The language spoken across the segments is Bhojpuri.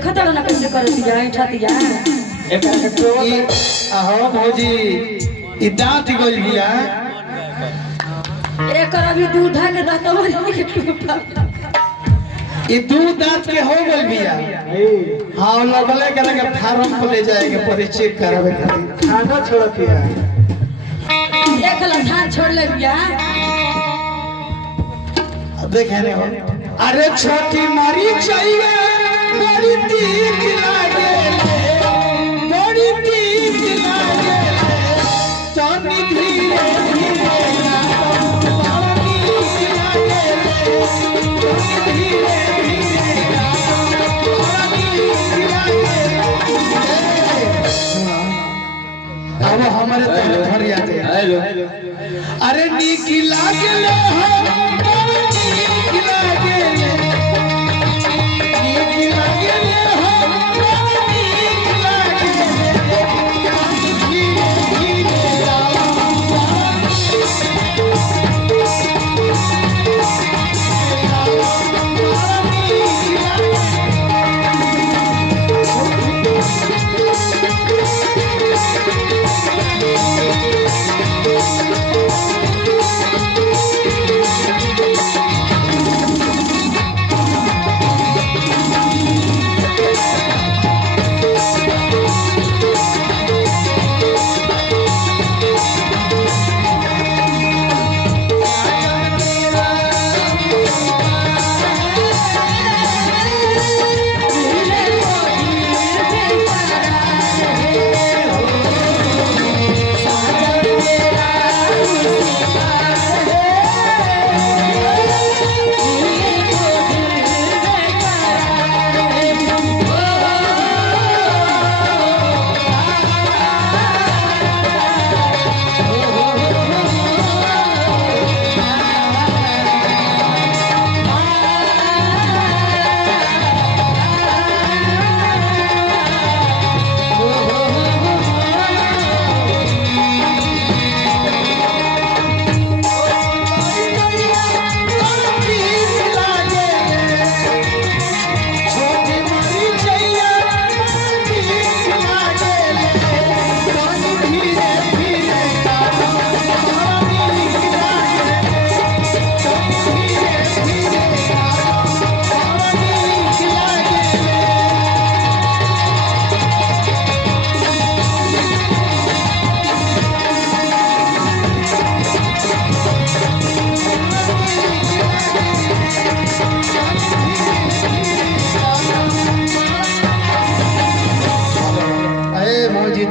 देखो तो ना कैसे करती है ठतिया आहो भौजी ई दांत गइल बिया एक अभी दूधा के रहता ई दू दांत के हो गइल बिया हां लगले के लगे फार्म पे ले जाएंगे पर चेक करावे खातिर खाना छोड़ती है एक लठार छोड़ ले बिया देखे ने अरे छोटी मारी चाहिए बड़ी तीख लागे बड़ी तीख लागे चांदी धीरे धीरे चांदी लागे चांदी धीरे धीरे अब हमारे तो घर याद है हेलो अरे नीकी लागे ले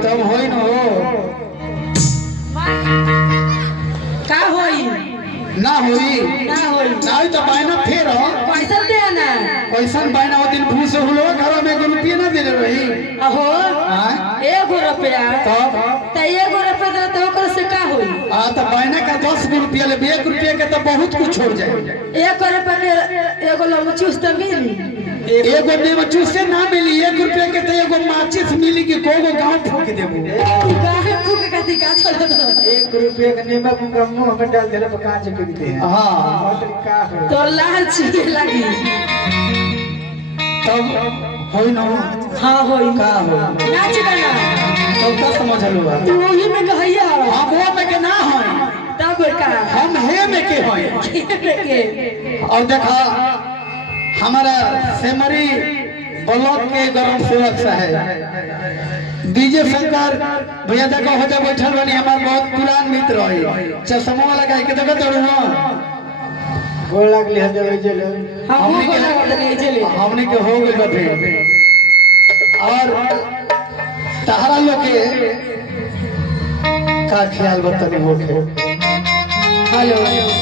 तब होई न हो का होई ना होई ना तो बायना फेर पैसा दे ना कैसन बायना हो दिन भूस हुलो घर में 1 रुपया ना देले रही अहो 1 रुपया तब त 1 रुपया दे तो ओकर से का होई तो बायना का 10 रुपया ले 1 रुपया के तो बहुत कुछ छोड़ जाए 1 रुपया के एगो लमचूस त मिली एगो देव से ना मिली 1 रुपया के तो एगो माचिस मिली कि कोगो गांव फूक देबो गाहे फूक के कथि का चलो 1 रुपया के नमक का मुंह में डाल देले पर कांच गिरते हैं हां का है तो लालची लगी तब होई न हां होई का हो नाच गाना तब का समझ लो तू वही में गहिया हम वो में के ना होई तब का हम हे में के होई के और देखा हमारा सेमरी ब्लॉक के गरम सेवक साहब डीजे शंकर भैया देखो हो जा बैठल बनी हमार बहुत पुरान मित्र है चश्मा लगा के देखो तोड़ ना गोल लागली है देवे चले हमने के हो गइल बाटे और तहरा लोग के का ख्याल बतनी होके हेलो